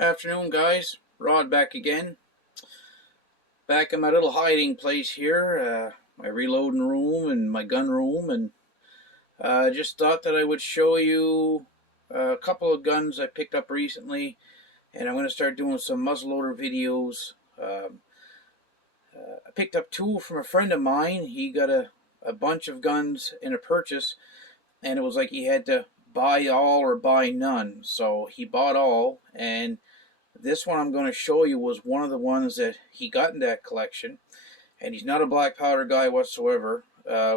Afternoon, guys. Rod back again. Back in my little hiding place here, my reloading room and my gun room, and just thought that I would show you a couple of guns I picked up recently, and I'm going to start doing some muzzleloader videos. I picked up two from a friend of mine. He got a bunch of guns in a purchase, and it was like he had to buy all or buy none. So he bought all, and this one I'm going to show you was one of the ones that he got in that collection, and he's not a black powder guy whatsoever,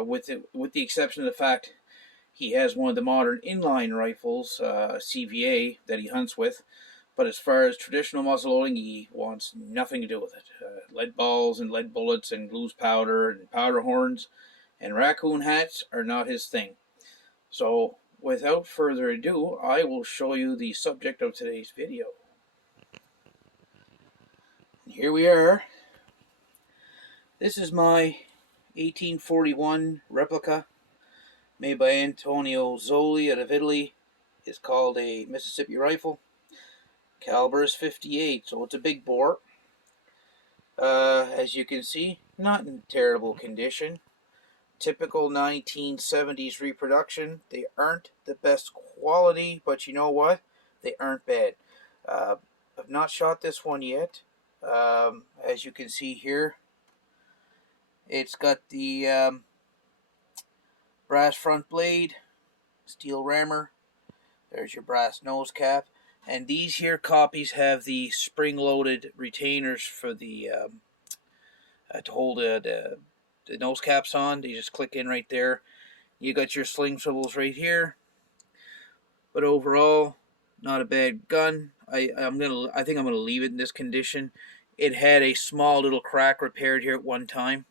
with the exception of the fact he has one of the modern inline rifles, CVA, that he hunts with. But as far as traditional muzzleloading, he wants nothing to do with it. Lead balls and lead bullets and loose powder and powder horns and raccoon hats are not his thing. So, without further ado, I will show you the subject of today's video. Here we are. This is my 1841 replica made by Antonio Zoli out of Italy. It's called a Mississippi rifle. Caliber is 58, so it's a big bore. As you can see, not in terrible condition. Typical 1970s reproduction. They aren't the best quality, but you know what? They aren't bad. I've not shot this one yet. As you can see here, it's got the brass front blade, steel rammer. There's your brass nose cap, and these here copies have the spring-loaded retainers for the to hold the nose caps on. They just click in right there. You got your sling swivels right here. But overall, not a bad gun. I think I'm gonna leave it in this condition. It had a small little crack repaired here at one time.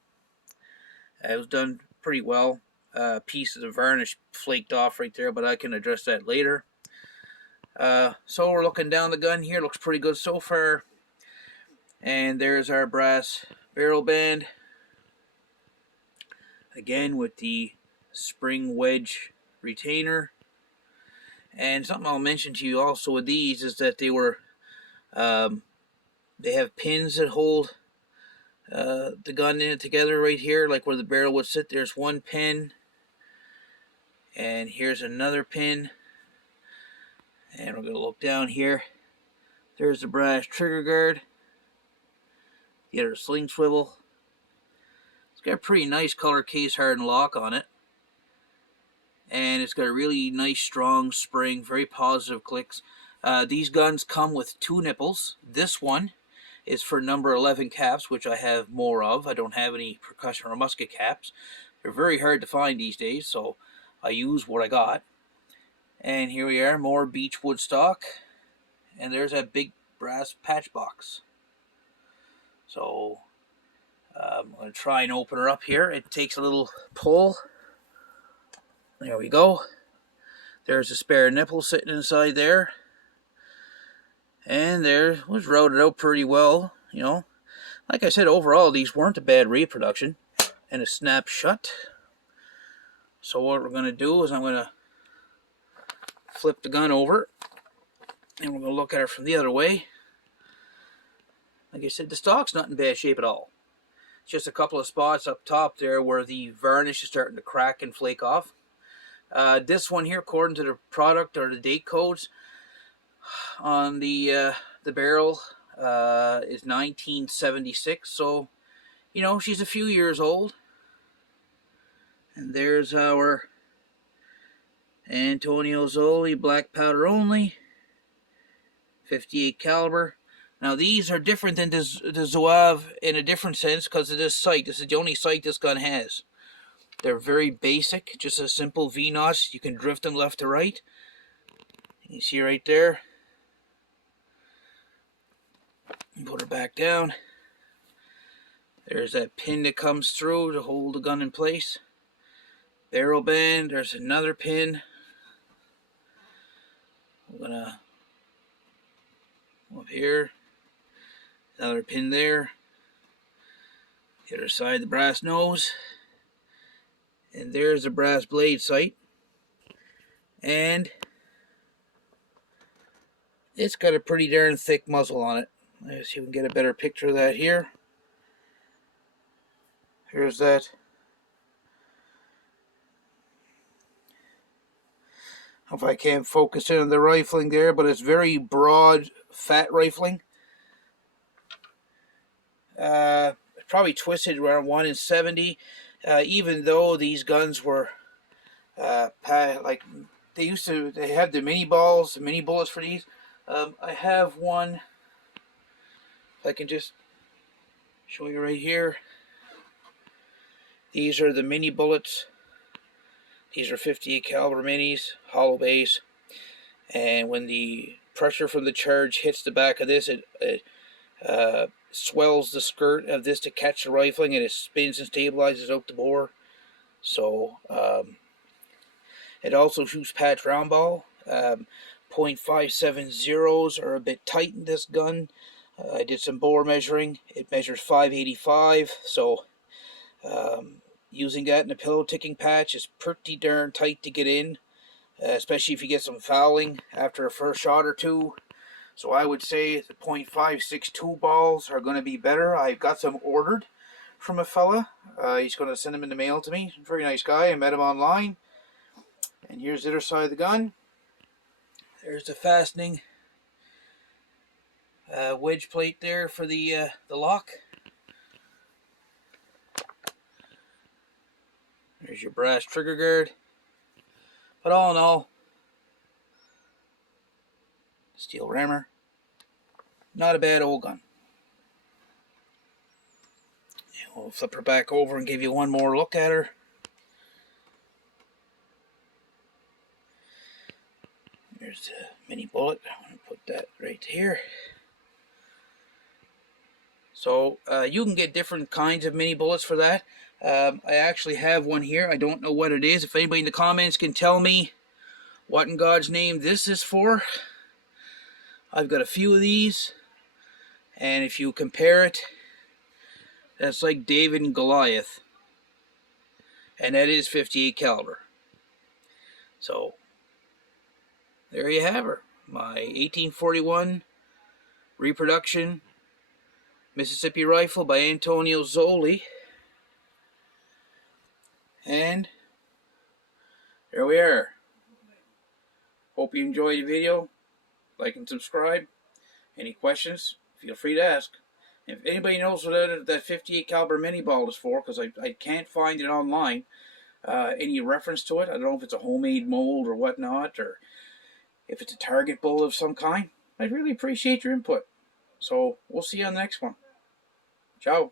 It was done pretty well. Pieces of varnish flaked off right there, but I can address that later. So we're looking down the gun here. Looks pretty good so far. And there's our brass barrel band. Again with the spring wedge retainer. And something I'll mention to you also with these is that they were, they have pins that hold the gun in it together right here, like where the barrel would sit. There's one pin, and here's another pin. And we're going to look down here. There's the brass trigger guard. The other sling swivel. It's got a pretty nice color case hardened lock on it. And it's got a really nice strong spring, very positive clicks. These guns come with two nipples. This one is for number 11 caps, which I have more of. I don't have any percussion or musket caps. They're very hard to find these days, so I use what I got. And here we are, more beechwood stock. And there's that big brass patch box. So I'm going to try and open her up here. It takes a little pull. There we go. There's a spare nipple sitting inside there. And there was routed out pretty well, you know. Like I said, overall, these weren't a bad reproduction. And it snaps shut. So what we're going to do is I'm going to flip the gun over. And we're going to look at it from the other way. Like I said, the stock's not in bad shape at all. It's just a couple of spots up top there where the varnish is starting to crack and flake off. This one here, according to the product or the date codes on the barrel, is 1976. So, you know, she's a few years old. And there's our Antonio Zoli black powder only, 58 caliber. Now these are different than the Zouave in a different sense because of this sight. This is the only sight this gun has. They're very basic, just a simple V-notch. You can drift them left to right. You see right there. Put her back down. There's that pin that comes through to hold the gun in place. Barrel band, there's another pin. I'm gonna up here. Another pin there. The other side, the brass nose. And there's the brass blade sight. And It's got a pretty darn thick muzzle on it. Let's see if we can get a better picture of that here. Here's that. If I can't focus in on the rifling there, but it's very broad, fat rifling. Probably twisted around 1 in 70. Even though these guns were like they have the mini balls, the mini bullets for these. I have one. If I can just show you right here. These are the mini bullets. These are 58 caliber minis, hollow base, and when the pressure from the charge hits the back of this, it swells the skirt of this to catch the rifling, and it spins and stabilizes out the bore. So it also shoots patch round ball. .570s are a bit tight in this gun. I did some bore measuring. It measures 585, so using that in a pillow ticking patch is pretty darn tight to get in, especially if you get some fouling after a first shot or two. So I would say the .562 balls are going to be better. I've got some ordered from a fella. He's going to send them in the mail to me. Very nice guy. I met him online. And here's the other side of the gun. There's the fastening wedge plate there for the lock. There's your brass trigger guard. But all in all, steel rammer. Not a bad old gun. We'll flip her back over and give you one more look at her. There's the mini bullet. I'm going to put that right here. So you can get different kinds of mini bullets for that. I actually have one here. I don't know what it is. If anybody in the comments can tell me what in God's name this is for. I've got a few of these. And if you compare it, that's like David and Goliath. And that is 58 caliber. So there you have her. My 1841 reproduction Mississippi rifle by Antonio Zoli. And there we are. Hope you enjoyed the video. Like and subscribe. Any questions, feel free to ask. If anybody knows what that 58 caliber mini ball is for, because I can't find it online, any reference to it, I don't know if it's a homemade mold or whatnot, or if it's a target bullet of some kind, I'd really appreciate your input. So we'll see you on the next one. Ciao.